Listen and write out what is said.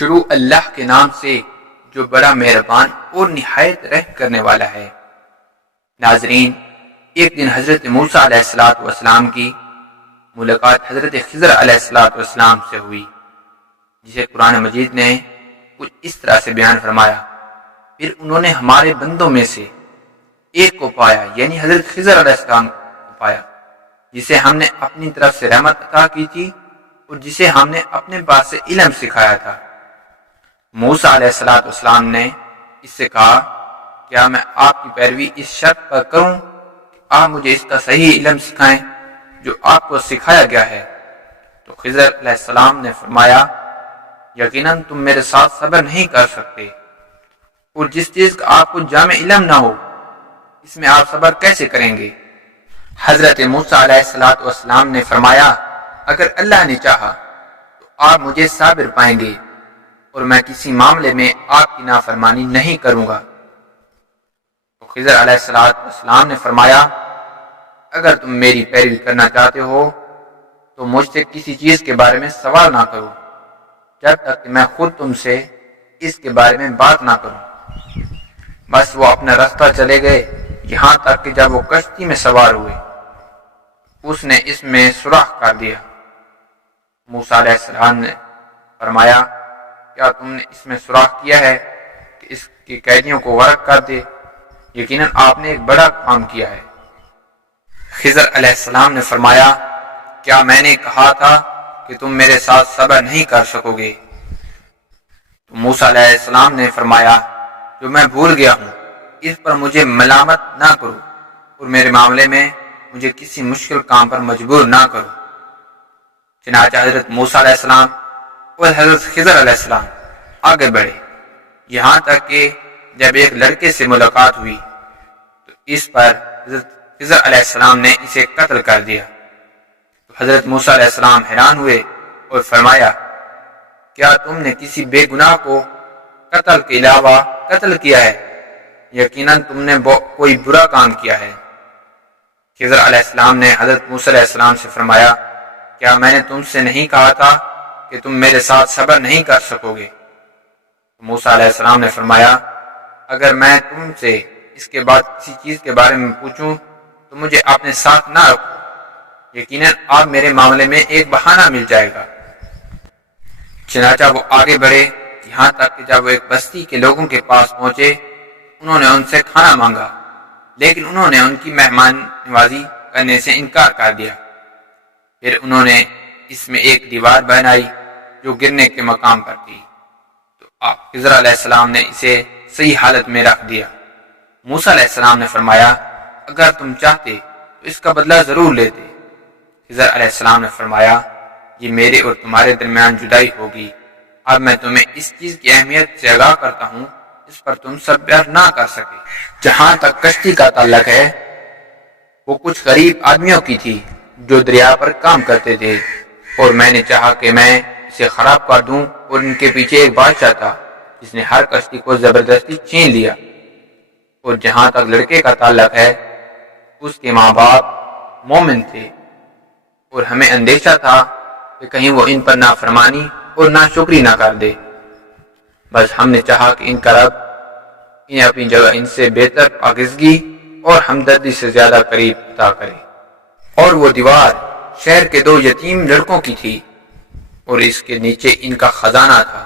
شروع اللہ کے نام سے جو بڑا مہربان اور نہایت رحم کرنے والا ہے۔ ناظرین، ایک دن حضرت موسیٰ علیہ السلام کی ملاقات حضرت خضر علیہ السلام سے ہوئی، جسے قرآن مجید نے کچھ اس طرح سے بیان فرمایا: پھر انہوں نے ہمارے بندوں میں سے ایک کو پایا، یعنی حضرت خضر علیہ السلام کو پایا، جسے ہم نے اپنی طرف سے رحمت عطا کی تھی اور جسے ہم نے اپنے پاس سے علم سکھایا تھا۔ موسیٰ علیہ السلام نے اس سے کہا: کیا میں آپ کی پیروی اس شرط پر کروں کہ آپ مجھے اس کا صحیح علم سکھائیں جو آپ کو سکھایا گیا ہے؟ تو خضر علیہ السلام نے فرمایا: یقیناً تم میرے ساتھ صبر نہیں کر سکتے، اور جس چیز کا آپ کو جامع علم نہ ہو اس میں آپ صبر کیسے کریں گے؟ حضرت موسیٰ علیہ السلام نے فرمایا: اگر اللہ نے چاہا تو آپ مجھے صابر پائیں گے، اور میں کسی معاملے میں آپ کی نافرمانی نہیں کروں گا۔ تو خضر علیہ السلام نے فرمایا: اگر تم میری پیروی کرنا چاہتے ہو تو مجھ سے کسی چیز کے بارے میں سوال نہ کرو جب تک کہ میں خود تم سے اس کے بارے میں بات نہ کروں۔ بس وہ اپنا راستہ چلے گئے، یہاں تک کہ جب وہ کشتی میں سوار ہوئے اس نے اس میں سوراخ کر دیا۔ موسیٰ علیہ السلام نے فرمایا: کیا تم نے اس میں سوراخ کیا ہے کہ اس کے قیدیوں کو غرق کر دے؟ یقیناً آپ نے ایک بڑا کام کیا ہے۔ خضر علیہ السلام نے فرمایا: کیا میں نے کہا تھا کہ تم میرے ساتھ صبر نہیں کر سکو گے؟ تو موسیٰ علیہ السلام نے فرمایا: جو میں بھول گیا ہوں اس پر مجھے ملامت نہ کرو، اور میرے معاملے میں مجھے کسی مشکل کام پر مجبور نہ کرو۔ چنانچہ حضرت موسیٰ علیہ السلام اور حضرت خضر علیہ السلام آگے بڑھے، یہاں تک کہ جب ایک لڑکے سے ملاقات ہوئی تو اس پر حضرت خضر علیہ السلام نے اسے قتل کر دیا۔ تو حضرت موسیٰ علیہ السلام حیران ہوئے اور فرمایا: کیا تم نے کسی بے گناہ کو قتل کے علاوہ قتل کیا ہے؟ یقیناً تم نے کوئی برا کام کیا ہے۔ خضر علیہ السلام نے حضرت موسیٰ علیہ السلام سے فرمایا: کیا میں نے تم سے نہیں کہا تھا کہ تم میرے ساتھ صبر نہیں کر سکو گے؟ موسیٰ علیہ السلام نے فرمایا: اگر میں تم سے اس کے بعد کسی چیز کے بارے میں پوچھوں تو مجھے اپنے ساتھ نہ رکھو، یقیناً آپ میرے معاملے میں ایک بہانہ مل جائے گا۔ چنانچہ وہ آگے بڑھے، یہاں تک کہ جب وہ ایک بستی کے لوگوں کے پاس پہنچے انہوں نے ان سے کھانا مانگا، لیکن انہوں نے ان کی مہمان نوازی کرنے سے انکار کر دیا۔ پھر انہوں نے اس میں ایک دیوار بنائی جو گرنے کے مقام پر تھی، تو خضر علیہ السلام نے اسے صحیح حالت میں رکھ دیا۔ موسیٰ علیہ السلام نے فرمایا: اگر تم چاہتے تو اس کا بدلہ ضرور لیتے۔ خضر علیہ السلام نے فرمایا: یہ میرے اور تمہارے درمیان جدائی ہوگی، اب میں تمہیں اس چیز کی اہمیت سے آگاہ کرتا ہوں اس پر تم صبر نہ کر سکے۔ جہاں تک کشتی کا تعلق ہے، وہ کچھ غریب آدمیوں کی تھی جو دریا پر کام کرتے تھے، اور میں نے چاہا کہ میں اسے خراب کر دوں، اور ان کے پیچھے ایک بادشاہ تھا جس نے ہر کشتی کو زبردستی چھین لیا۔ اور جہاں تک لڑکے کا تعلق ہے، اس کے ماں باپ مومن تھے، اور ہمیں اندیشہ تھا کہ کہیں وہ ان پر نافرمانی اور ناشکری نہ کر دے، بس ہم نے چاہا کہ ان کا رب انہیں اپنی جگہ ان سے بہتر پاکیزگی اور ہمدردی سے زیادہ قریب عطا کرے۔ اور وہ دیوار شہر کے 2 یتیم لڑکوں کی تھی، اور اس کے نیچے ان کا خزانہ تھا۔